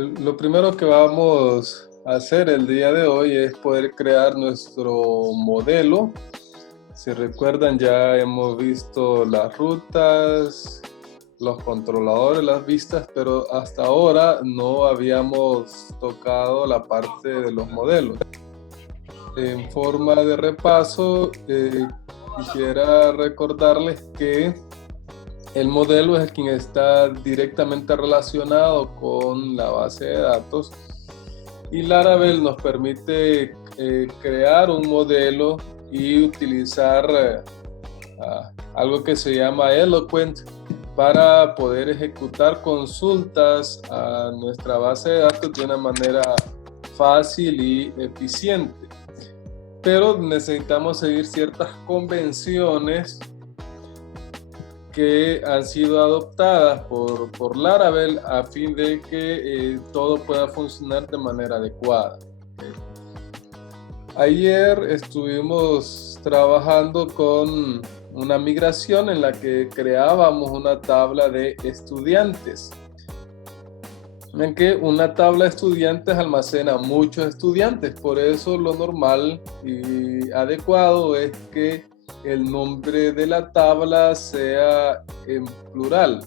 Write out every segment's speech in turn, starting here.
Lo primero que vamos a hacer el día de hoy es poder crear nuestro modelo. Si recuerdan, ya hemos visto las rutas, los controladores, las vistas, pero hasta ahora no habíamos tocado la parte de los modelos. En forma de repaso, quisiera recordarles que el modelo es quien está directamente relacionado con la base de datos, y Laravel nos permite crear un modelo y utilizar algo que se llama Eloquent para poder ejecutar consultas a nuestra base de datos de una manera fácil y eficiente. Pero necesitamos seguir ciertas convenciones que han sido adoptadas por Laravel a fin de que todo pueda funcionar de manera adecuada. Ayer estuvimos trabajando con una migración en la que creábamos una tabla de estudiantes. En que una tabla de estudiantes almacena muchos estudiantes, por eso lo normal y adecuado es que el nombre de la tabla sea en plural.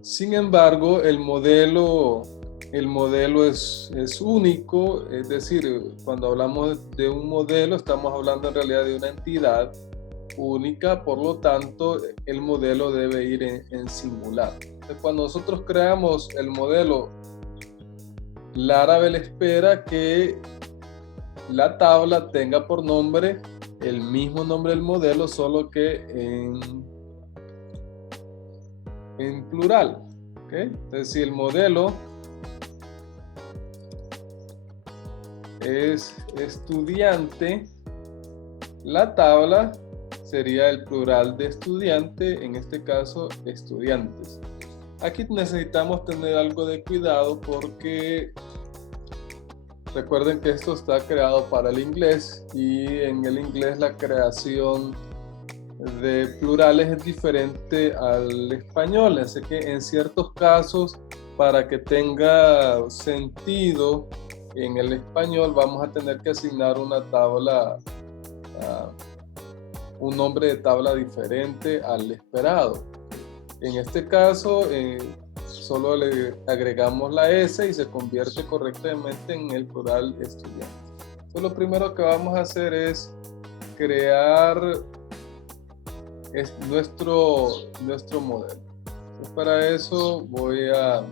Sin embargo, el modelo es único, es decir, cuando hablamos de un modelo estamos hablando en realidad de una entidad única, por lo tanto el modelo debe ir en singular. Entonces, cuando nosotros creamos el modelo, Laravel espera que la tabla tenga por nombre el mismo nombre del modelo, solo que en plural. ¿Okay? Entonces, si el modelo es estudiante, la tabla sería el plural de estudiante, en este caso estudiantes. Aquí necesitamos tener algo de cuidado porque recuerden que esto está creado para el inglés, y en el inglés la creación de plurales es diferente al español, así que en ciertos casos, para que tenga sentido en el español, vamos a tener que asignar una tabla, un nombre de tabla diferente al esperado. En este caso, solo le agregamos la S y se convierte correctamente en el plural estudiante. Entonces, lo primero que vamos a hacer es crear nuestro modelo. Entonces, para eso voy a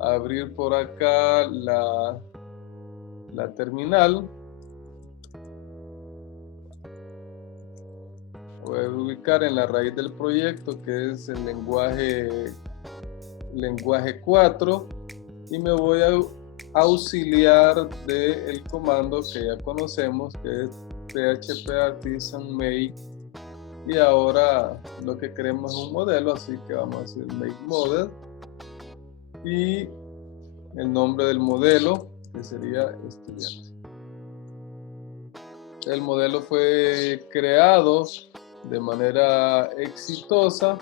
abrir por acá la terminal. Voy a ubicar en la raíz del proyecto, que es el lenguaje 4, y me voy a auxiliar del comando que ya conocemos, que es php artisan make, y ahora lo que queremos es un modelo, así que vamos a decir make model, y el nombre del modelo, que sería estudiante. El modelo fue creado de manera exitosa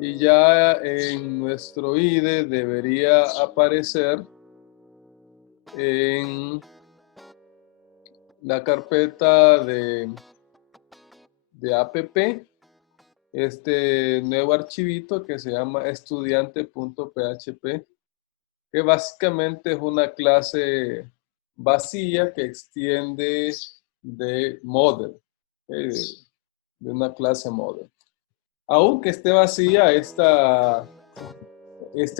y ya en nuestro IDE debería aparecer en la carpeta de app este nuevo archivito que se llama estudiante.php, que básicamente es una clase vacía que extiende de model, de una clase model. Aunque esté vacía, este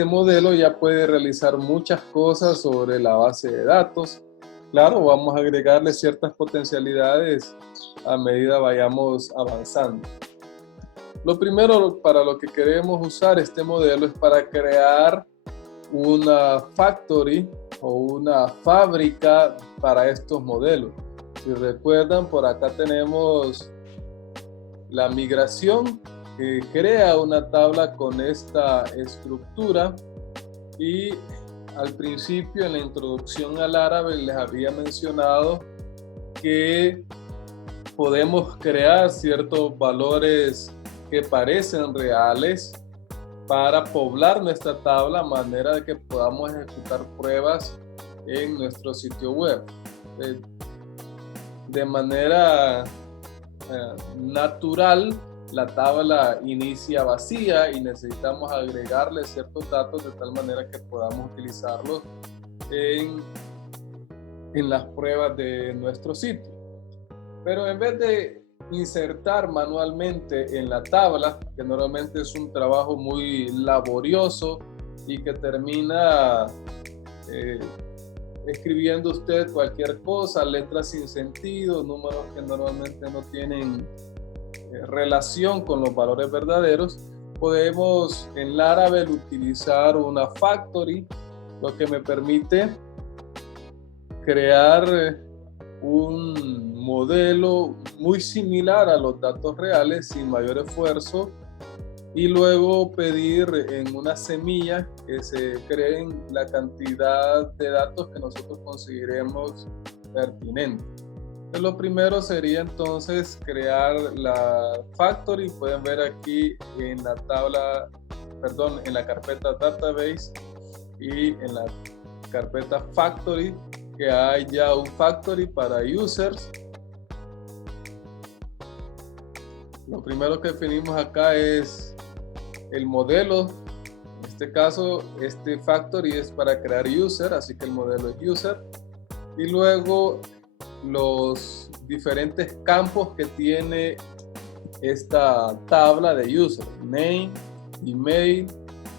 modelo ya puede realizar muchas cosas sobre la base de datos. Claro, vamos a agregarle ciertas potencialidades a medida vayamos avanzando. Lo primero para lo que queremos usar este modelo es para crear una factory o una fábrica para estos modelos. Si recuerdan, por acá tenemos la migración que crea una tabla con esta estructura, y al principio en la introducción a Laravel les había mencionado que podemos crear ciertos valores que parecen reales para poblar nuestra tabla, de manera de que podamos ejecutar pruebas en nuestro sitio web. De manera natural, la tabla inicia vacía y necesitamos agregarle ciertos datos de tal manera que podamos utilizarlos en las pruebas de nuestro sitio. Pero en vez de insertar manualmente en la tabla, que normalmente es un trabajo muy laborioso y que termina escribiendo usted cualquier cosa, letras sin sentido, números que normalmente no tienen relación con los valores verdaderos, podemos en Laravel utilizar una factory, lo que me permite crear un modelo muy similar a los datos reales sin mayor esfuerzo y luego pedir en una semilla que se creen la cantidad de datos que nosotros consideremos pertinente. Entonces, lo primero sería entonces crear la factory. Pueden ver aquí en la tabla, perdón, en la carpeta database y en la carpeta factory que hay ya un factory para users. Lo primero que definimos acá es el modelo. En este caso, este factory es para crear user, así que el modelo es user. Y luego los diferentes campos que tiene esta tabla de user: name, email,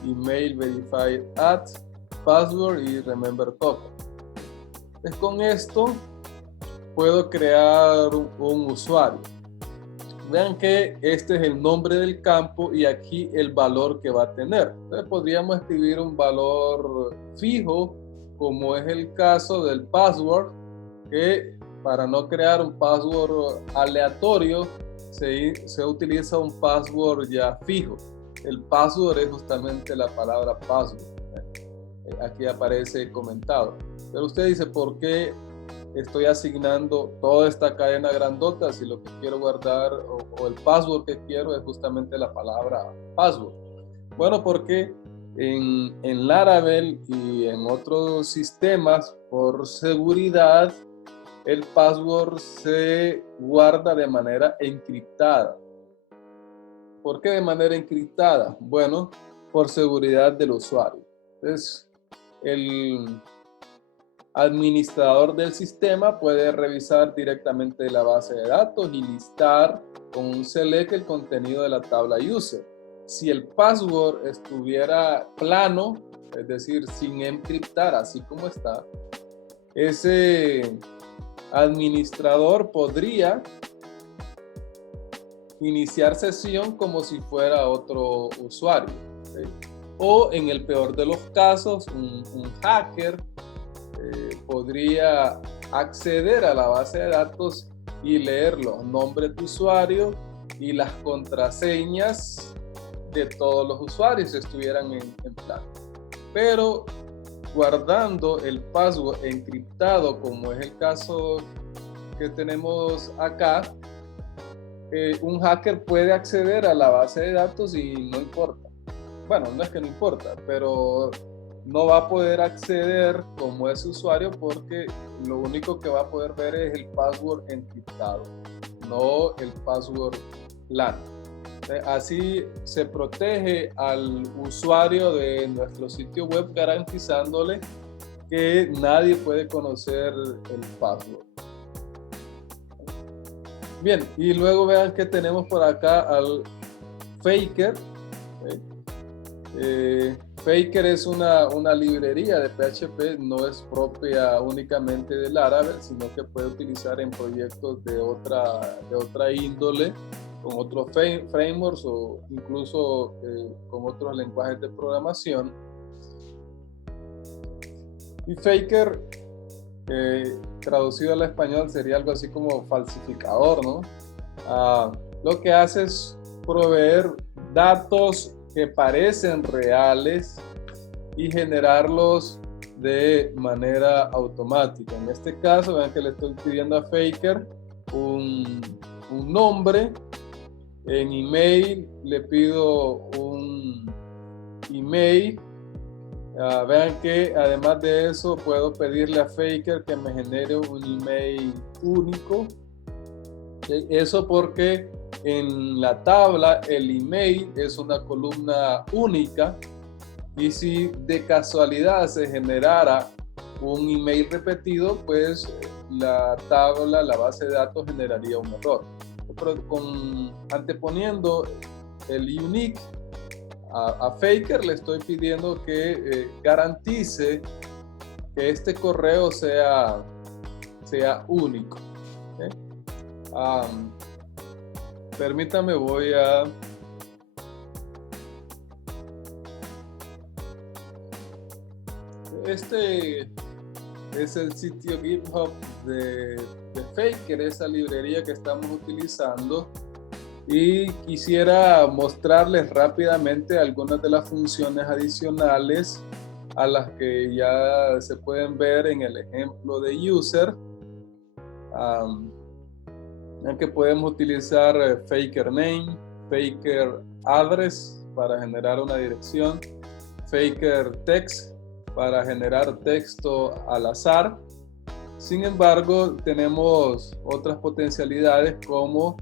email verified at, password y remember token. Entonces, con esto puedo crear un usuario. Vean que este es el nombre del campo y aquí el valor que va a tener. Entonces, podríamos escribir un valor fijo, como es el caso del password, que para no crear un password aleatorio se utiliza un password ya fijo. El password es justamente la palabra password. Aquí aparece comentado. Pero usted dice, ¿por qué estoy asignando toda esta cadena grandota si lo que quiero guardar o el password que quiero es justamente la palabra password? Bueno, porque en Laravel y en otros sistemas, por seguridad, el password se guarda de manera encriptada. ¿Por qué de manera encriptada? Bueno, por seguridad del usuario. Entonces, el administrador del sistema puede revisar directamente la base de datos y listar con un select el contenido de la tabla user. Si el password estuviera plano, es decir, sin encriptar, así como está, ese administrador podría iniciar sesión como si fuera otro usuario, ¿sí? O en el peor de los casos, un hacker podría acceder a la base de datos y leer los nombres de usuario y las contraseñas de todos los usuarios si estuvieran en plan. Pero guardando el password encriptado, como es el caso que tenemos acá, un hacker puede acceder a la base de datos y no importa. Bueno, no es que no importa, pero no va a poder acceder como ese usuario porque lo único que va a poder ver es el password encriptado, no el password LAN. Así se protege al usuario de nuestro sitio web, garantizándole que nadie puede conocer el password. Bien, y luego vean que tenemos por acá al Faker. Faker es una librería de PHP, no es propia únicamente de Laravel, sino que puede utilizar en proyectos de otra índole, con otros frameworks o incluso con otros lenguajes de programación. Y Faker, traducido al español, sería algo así como falsificador, ¿no? Lo que hace es proveer datos que parecen reales y generarlos de manera automática. En este caso, vean que le estoy pidiendo a Faker un nombre. En email le pido un email. Vean que además de eso puedo pedirle a Faker que me genere un email único. Eso porque en la tabla el email es una columna única, y si de casualidad se generara un email repetido, pues la tabla, la base de datos generaría un error. Pero anteponiendo el unique a Faker, le estoy pidiendo que garantice que este correo sea único. ¿Okay? Permítame, voy a este es el sitio GitHub de Faker, esa librería que estamos utilizando, y quisiera mostrarles rápidamente algunas de las funciones adicionales a las que ya se pueden ver en el ejemplo de user. En que podemos utilizar Faker name, Faker address para generar una dirección, Faker text para generar texto al azar. Sin embargo, tenemos otras potencialidades como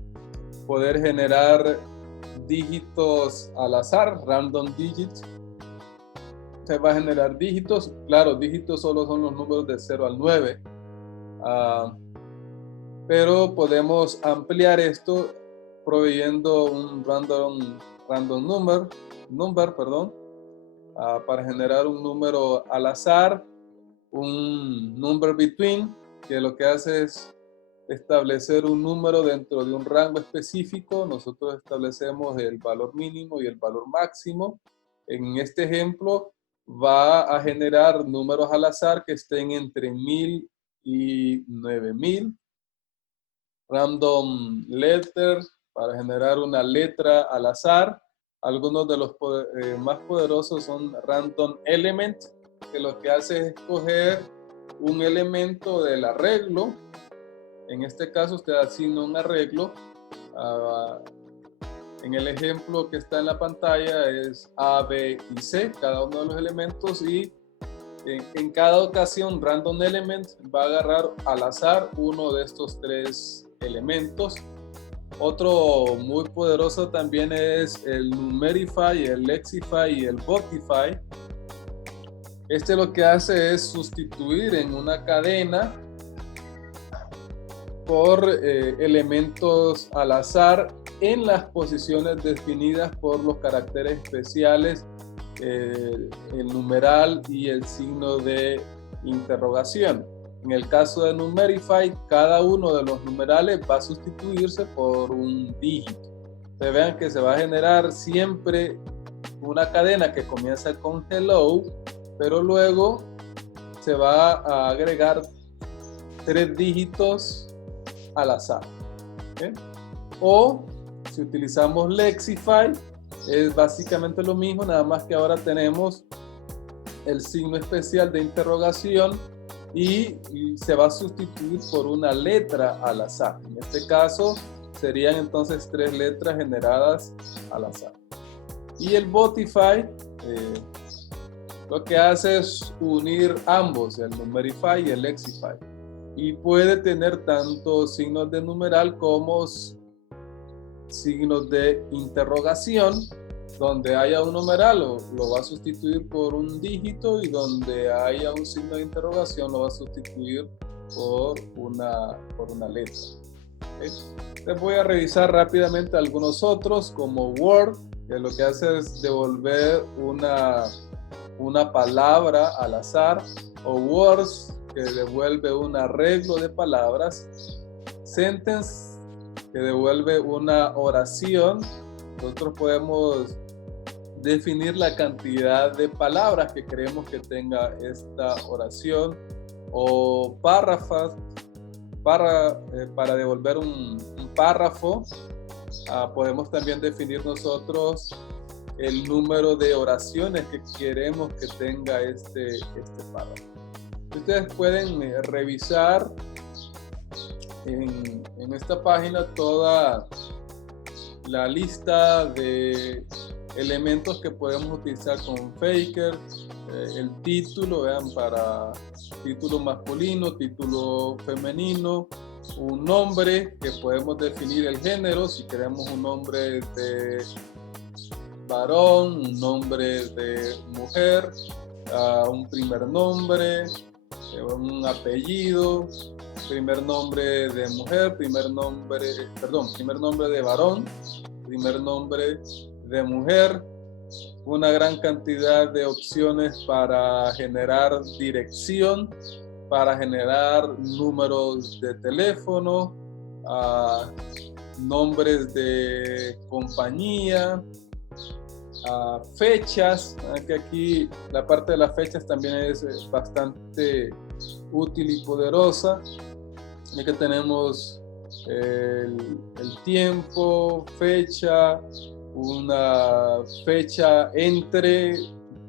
poder generar dígitos al azar, random digits. Se va a generar dígitos. Claro, dígitos solo son los números de 0 al 9. Pero podemos ampliar esto proveyendo un random number, para generar un número al azar, un number between, que lo que hace es establecer un número dentro de un rango específico. Nosotros establecemos el valor mínimo y el valor máximo. En este ejemplo va a generar números al azar que estén entre 1000 y 9000. Random letter para generar una letra al azar. Algunos de los más poderosos son random element, que lo que hace es escoger un elemento del arreglo. En este caso usted asigna un arreglo. En el ejemplo que está en la pantalla es A, B y C, cada uno de los elementos, y en cada ocasión random element va a agarrar al azar uno de estos tres elementos. Otro muy poderoso también es el Numerify, el Lexify y el Botify. Este lo que hace es sustituir en una cadena por elementos al azar en las posiciones definidas por los caracteres especiales, el numeral y el signo de interrogación. En el caso de Numerify, cada uno de los numerales va a sustituirse por un dígito. Ustedes vean que se va a generar siempre una cadena que comienza con hello, pero luego se va a agregar 3 dígitos al azar. ¿Okay? O si utilizamos Lexify, es básicamente lo mismo, nada más que ahora tenemos el signo especial de interrogación y se va a sustituir por una letra al azar. En este caso serían entonces 3 letras generadas al azar. Y el Botify lo que hace es unir ambos, el Numerify y el Lexify, y puede tener tanto signos de numeral como signos de interrogación. Donde haya un numeral lo va a sustituir por un dígito, y donde haya un signo de interrogación lo va a sustituir por una letra. ¿Okay? Les voy a revisar rápidamente algunos otros, como Word, que lo que hace es devolver una palabra al azar, o Words, que devuelve un arreglo de palabras, Sentence, que devuelve una oración. Nosotros podemos definir la cantidad de palabras que queremos que tenga esta oración, o párrafos para devolver un párrafo. Podemos también definir nosotros el número de oraciones que queremos que tenga este párrafo. Ustedes pueden revisar en en esta página toda la lista de elementos que podemos utilizar con Faker, el título, vean, para título masculino, título femenino, un nombre que podemos definir el género, si queremos un nombre de varón, un nombre de mujer, un primer nombre, un apellido, primer nombre de mujer, primer nombre de varón, primer nombre de mujer, una gran cantidad de opciones para generar dirección, para generar números de teléfono, nombres de compañía, fechas, que aquí la parte de las fechas también es bastante útil y poderosa, ya que tenemos el tiempo, fecha, una fecha entre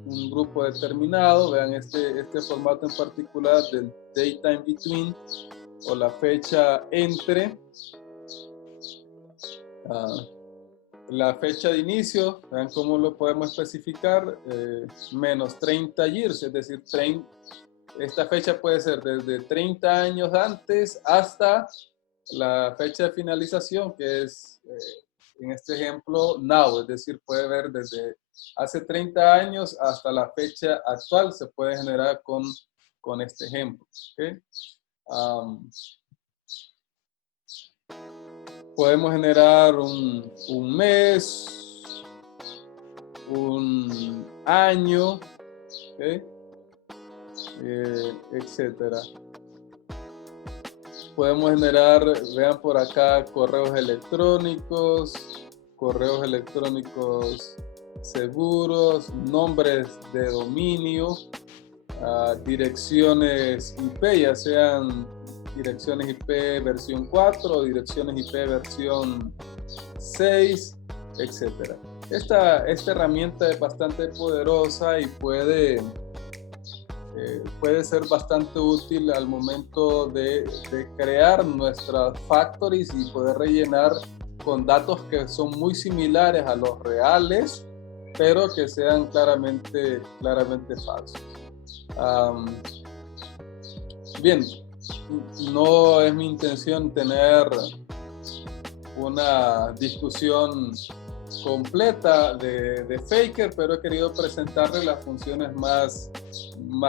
un grupo determinado. Vean este formato en particular del daytime between o la fecha entre. La fecha de inicio, vean cómo lo podemos especificar, menos 30 years, es decir, esta fecha puede ser desde 30 años antes hasta la fecha de finalización, que es, en este ejemplo, now, es decir, puede ver desde hace 30 años hasta la fecha actual, se puede generar con este ejemplo. ¿Okay? Podemos generar un mes, un año, ¿okay? Etcétera. Podemos generar, vean por acá, correos electrónicos seguros, nombres de dominio, direcciones IP, ya sean direcciones IP versión 4 o direcciones IP versión 6, etc. Esta herramienta es bastante poderosa y puede ser bastante útil al momento de crear nuestras factories y poder rellenar con datos que son muy similares a los reales, pero que sean claramente falsos. Bien, no es mi intención tener una discusión completa de Faker, pero he querido presentarles las funciones más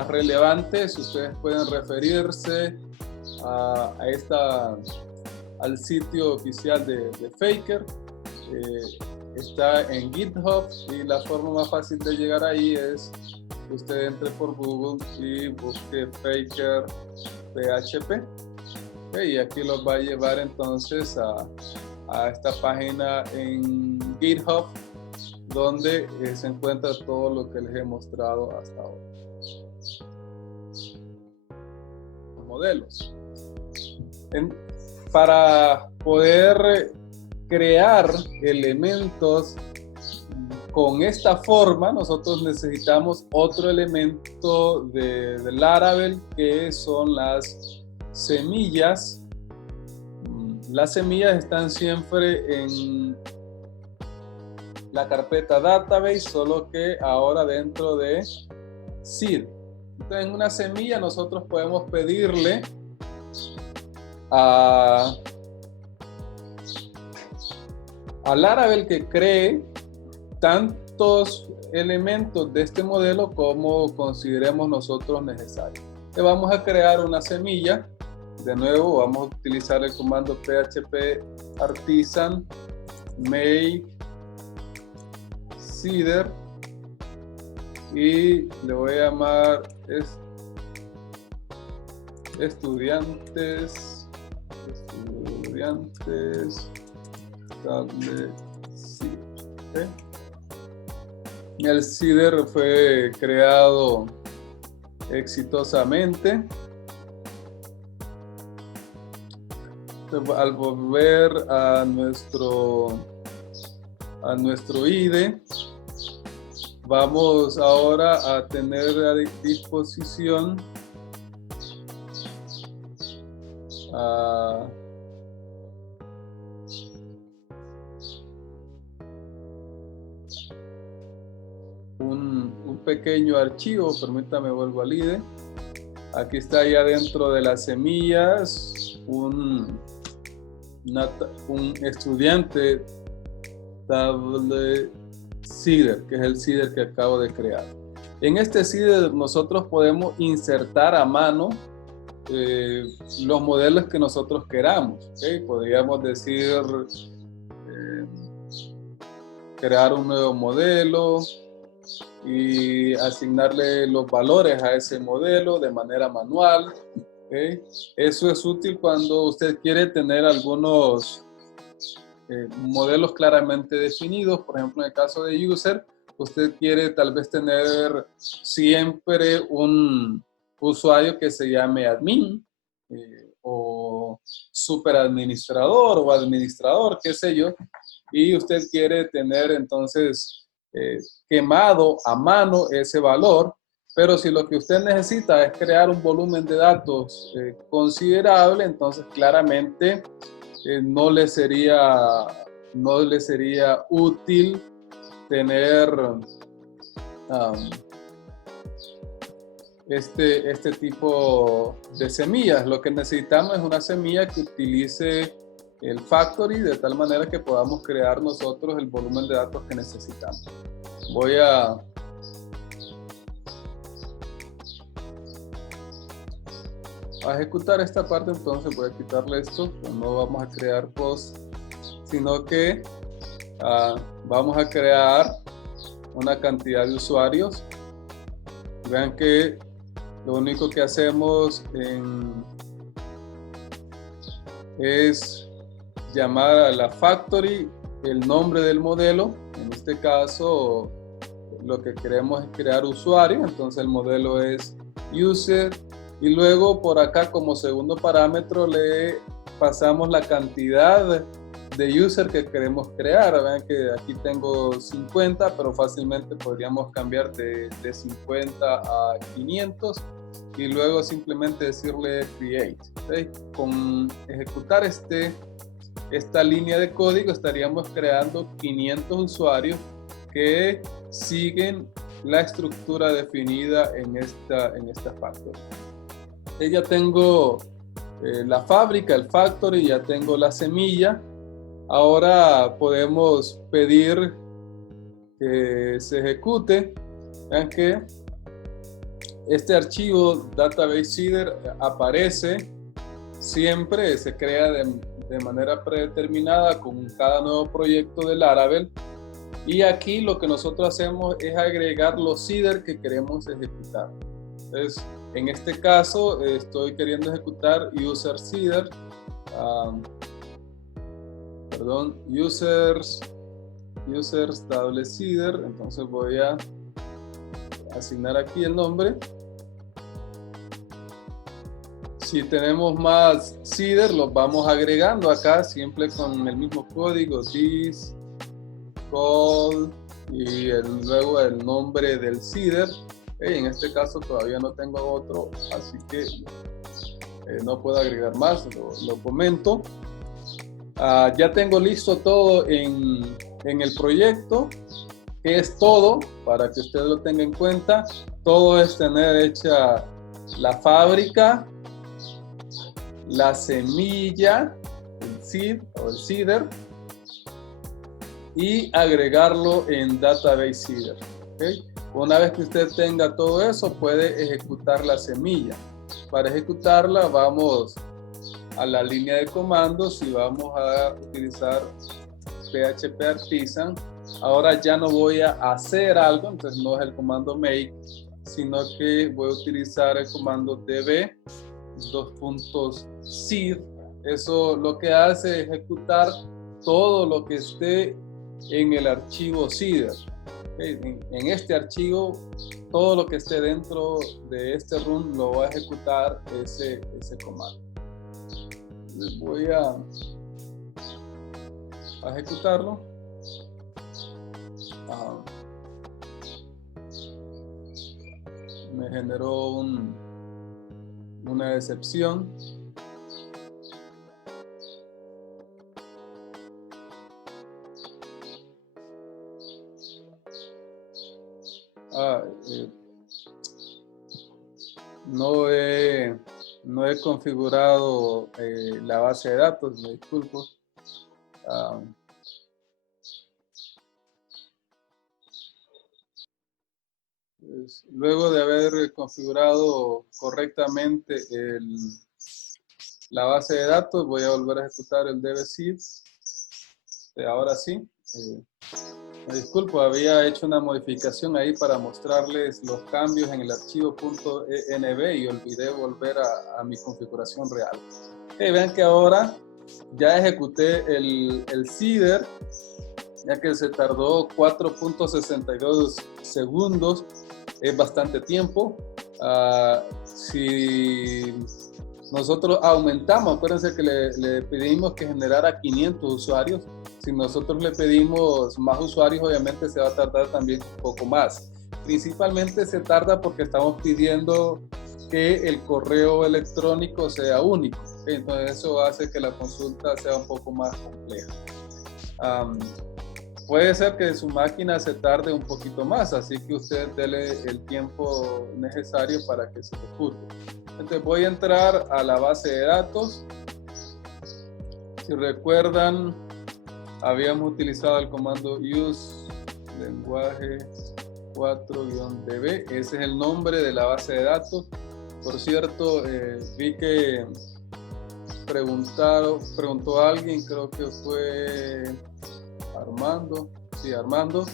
relevantes. Ustedes pueden referirse al sitio oficial de Faker. Está en GitHub y la forma más fácil de llegar ahí es que usted entre por Google y busque Faker PHP. Okay, y aquí los va a llevar entonces a esta página en GitHub, donde se encuentra todo lo que les he mostrado hasta ahora. Modelos. Para poder crear elementos con esta forma, nosotros necesitamos otro elemento de Laravel, que son las semillas. Las semillas están siempre en la carpeta database, solo que ahora dentro de seed. Entonces, en una semilla nosotros podemos pedirle a Laravel que cree tantos elementos de este modelo como consideremos nosotros necesarios. Le vamos a crear una semilla. De nuevo vamos a utilizar el comando php artisan make seeder y le voy a llamar estudiantes tablet seed. ¿Okay? El seeder fue creado exitosamente. Al volver a nuestro IDE, vamos ahora a tener a disposición pequeño archivo, permítame vuelvo al IDE. Aquí está ya dentro de las semillas un estudiante table seeder, que es el seeder que acabo de crear. En este seeder nosotros podemos insertar a mano los modelos que nosotros queramos, ¿okay? Podríamos decir crear un nuevo modelo y asignarle los valores a ese modelo de manera manual, ¿okay? Eso es útil cuando usted quiere tener algunos modelos claramente definidos. Por ejemplo, en el caso de user, usted quiere tal vez tener siempre un usuario que se llame admin o superadministrador o administrador, qué sé yo, y usted quiere tener entonces quemado a mano ese valor, pero si lo que usted necesita es crear un volumen de datos considerable, entonces claramente no le sería útil tener este tipo de semillas. Lo que necesitamos es una semilla que utilice el factory de tal manera que podamos crear nosotros el volumen de datos que necesitamos. Voy a ejecutar esta parte, entonces voy a quitarle esto. No vamos a crear post, sino que vamos a crear una cantidad de usuarios. Vean que lo único que hacemos es llamar a la factory el nombre del modelo. En este caso lo que queremos es crear usuario, entonces el modelo es user, y luego por acá como segundo parámetro le pasamos la cantidad de user que queremos crear. Vean que aquí tengo 50, pero fácilmente podríamos cambiar de 50 a 500 y luego simplemente decirle create. ¿Okay? Con ejecutar esta línea de código estaríamos creando 500 usuarios que siguen la estructura definida en esta factory. Ya tengo la fábrica, el factory, ya tengo la semilla. Ahora podemos pedir que se ejecute. Vean que este archivo database seeder aparece siempre, se crea de manera predeterminada con cada nuevo proyecto de Laravel. Y aquí lo que nosotros hacemos es agregar los seeder que queremos ejecutar. Entonces, en este caso estoy queriendo ejecutar user seeder. Users table seeder. Entonces voy a asignar aquí el nombre. Si tenemos más seeder, los vamos agregando acá, siempre con el mismo código, this, call, y luego el nombre del seeder. En este caso todavía no tengo otro, así que no puedo agregar más, lo comento. Ya tengo listo todo en el proyecto, que es todo, para que usted lo tenga en cuenta. Todo es tener hecha la fábrica, la semilla, el seed o el seeder, y agregarlo en database seeder. ¿Okay? Una vez que usted tenga todo eso, puede ejecutar la semilla. Para ejecutarla vamos a la línea de comandos y vamos a utilizar PHP Artisan. Ahora ya no voy a hacer algo, entonces no es el comando make, sino que voy a utilizar el comando db :seed. Eso lo que hace es ejecutar todo lo que esté en el archivo seeder. En este archivo, todo lo que esté dentro de este run lo va a ejecutar ese comando. Les voy a ejecutarlo. Me generó una excepción. no he configurado la base de datos, me disculpo. Luego de haber configurado correctamente la base de datos, voy a volver a ejecutar el dbseed. Ahora sí. Me disculpo, había hecho una modificación ahí para mostrarles los cambios en el archivo .env y olvidé volver a mi configuración real. Vean que ahora ya ejecuté el seeder, ya que se tardó 4.62 segundos, es bastante tiempo. Si nosotros aumentamos, acuérdense que le pedimos que generara 500 usuarios. Si nosotros le pedimos más usuarios, obviamente se va a tardar también un poco más. Principalmente se tarda porque estamos pidiendo que el correo electrónico sea único. Entonces eso hace que la consulta sea un poco más compleja. Puede ser que su máquina se tarde un poquito más, así que usted dele el tiempo necesario para que se ejecute. Entonces voy a entrar a la base de datos. Si recuerdan, habíamos utilizado el comando use lenguaje 4-db. Ese es el nombre de la base de datos. Por cierto, vi que preguntó a alguien, creo que fue Armando, sí, Armando,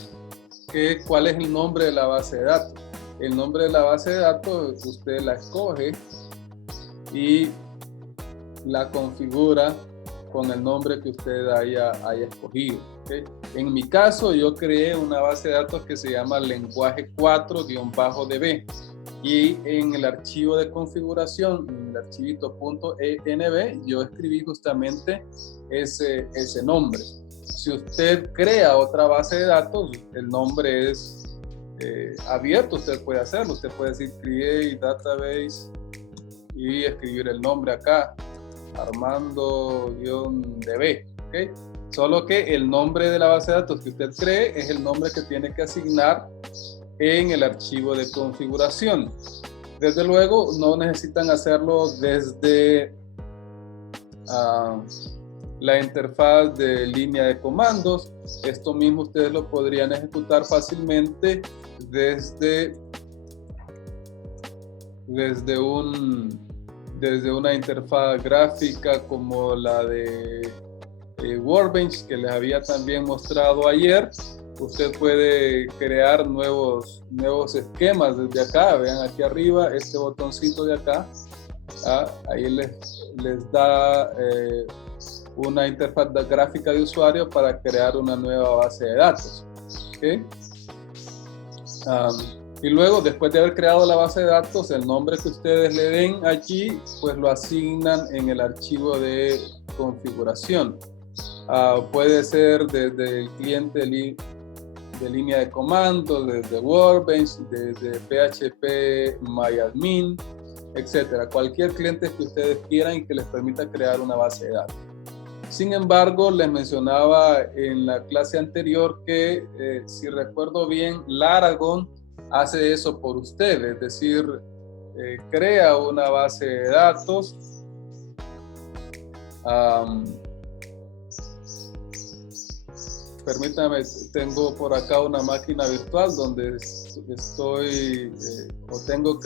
que cuál es el nombre de la base de datos. El nombre de la base de datos usted la escoge y la configura con el nombre que usted haya escogido. ¿Okay? En mi caso, yo creé una base de datos que se llama lenguaje 4-db y en el archivo de configuración, en el archivito .env, yo escribí justamente ese nombre. Si usted crea otra base de datos, el nombre es abierto, usted puede hacerlo. Usted puede decir create database y escribir el nombre acá, Armando-db, ¿okay? Solo que el nombre de la base de datos que usted cree es el nombre que tiene que asignar en el archivo de configuración. Desde luego, no necesitan hacerlo desde la interfaz de línea de comandos. Esto mismo ustedes lo podrían ejecutar fácilmente desde una interfaz gráfica como la de Workbench, que les había también mostrado ayer. Usted puede crear nuevos esquemas desde acá. Vean aquí arriba, este botoncito de acá, ahí les da una interfaz gráfica de usuario para crear una nueva base de datos. ¿Okay? Y luego, después de haber creado la base de datos, el nombre que ustedes le den allí, pues lo asignan en el archivo de configuración. Puede ser desde el cliente de línea de comandos, desde Workbench, desde PHP MyAdmin, etc. Cualquier cliente que ustedes quieran y que les permita crear una base de datos. Sin embargo, les mencionaba en la clase anterior que, si recuerdo bien, Laragon hace eso por usted, es decir, crea una base de datos. Permítame, tengo por acá una máquina virtual donde estoy o tengo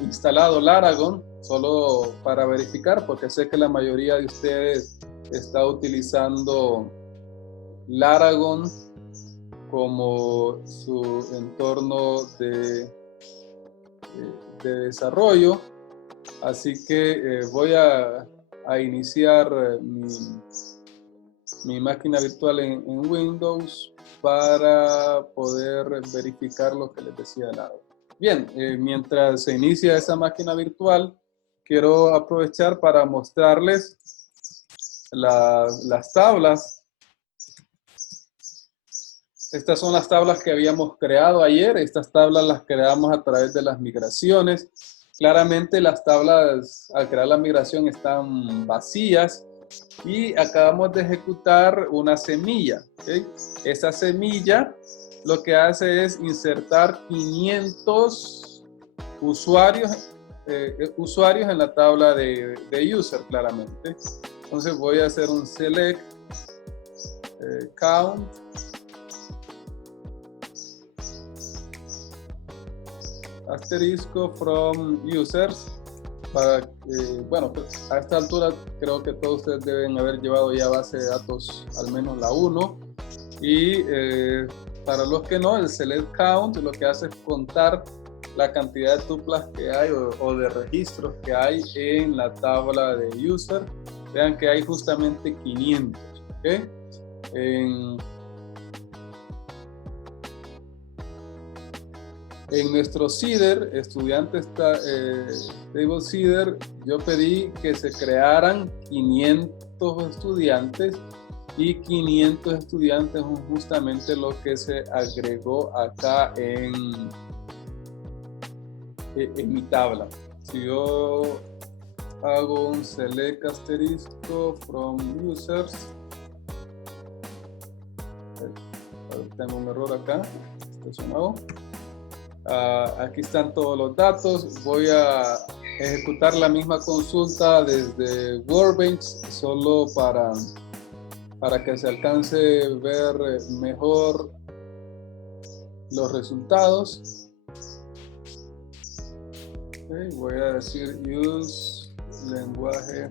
instalado Laragon, solo para verificar, porque sé que la mayoría de ustedes está utilizando Laragon como su entorno de desarrollo. Así que voy a iniciar mi máquina virtual en Windows para poder verificar lo que les decía de lado. Bien, mientras se inicia esa máquina virtual, quiero aprovechar para mostrarles las tablas. Estas son las tablas que habíamos creado ayer. Estas tablas las creamos a través de las migraciones. Claramente las tablas al crear la migración están vacías y acabamos de ejecutar una semilla. ¿Okay? Esa semilla lo que hace es insertar 500 usuarios en la tabla de user, claramente. Entonces voy a hacer un select count asterisco from users para bueno, pues a esta altura creo que todos ustedes deben haber llevado ya base de datos, al menos la 1, y para los que no, el select count lo que hace es contar la cantidad de tuplas que hay o de registros que hay en la tabla de user. Vean que hay justamente 500, ¿okay? En nuestro CIDR, estudiantes table CIDR, yo pedí que se crearan 500 estudiantes y 500 estudiantes es justamente lo que se agregó acá en mi tabla. Si yo hago un select asterisco from users, tengo un error acá, estacionado. Aquí están todos los datos. Voy a ejecutar la misma consulta desde Workbench solo para que se alcance a ver mejor los resultados. Okay, voy a decir use lenguaje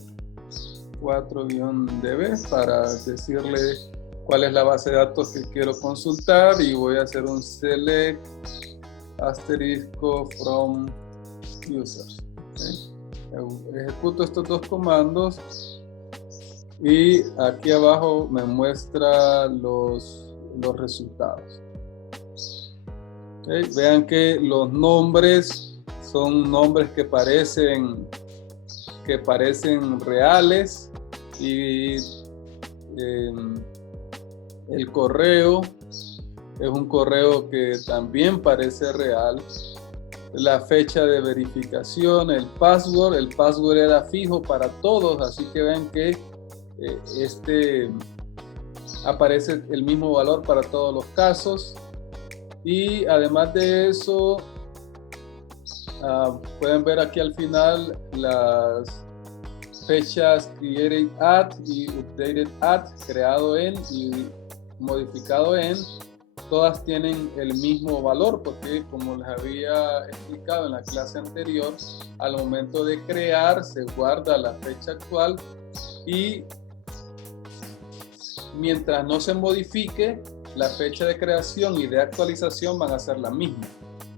4-db para decirle cuál es la base de datos que quiero consultar, y voy a hacer un select asterisco from users. Okay. Ejecuto estos dos comandos y aquí abajo me muestra los resultados. Okay. Vean que los nombres son nombres que parecen reales, y el correo es un correo que también parece real. La fecha de verificación, el password era fijo para todos, así que ven que aparece el mismo valor para todos los casos. Y además de eso, pueden ver aquí al final las fechas created at y updated at, creado en y modificado en. Todas tienen el mismo valor porque, como les había explicado en la clase anterior, al momento de crear se guarda la fecha actual y mientras no se modifique, la fecha de creación y de actualización van a ser la misma.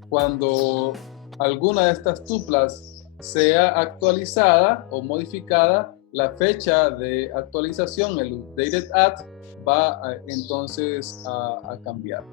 Cuando alguna de estas tuplas sea actualizada o modificada, la fecha de actualización, el updated at, va entonces a cambiar.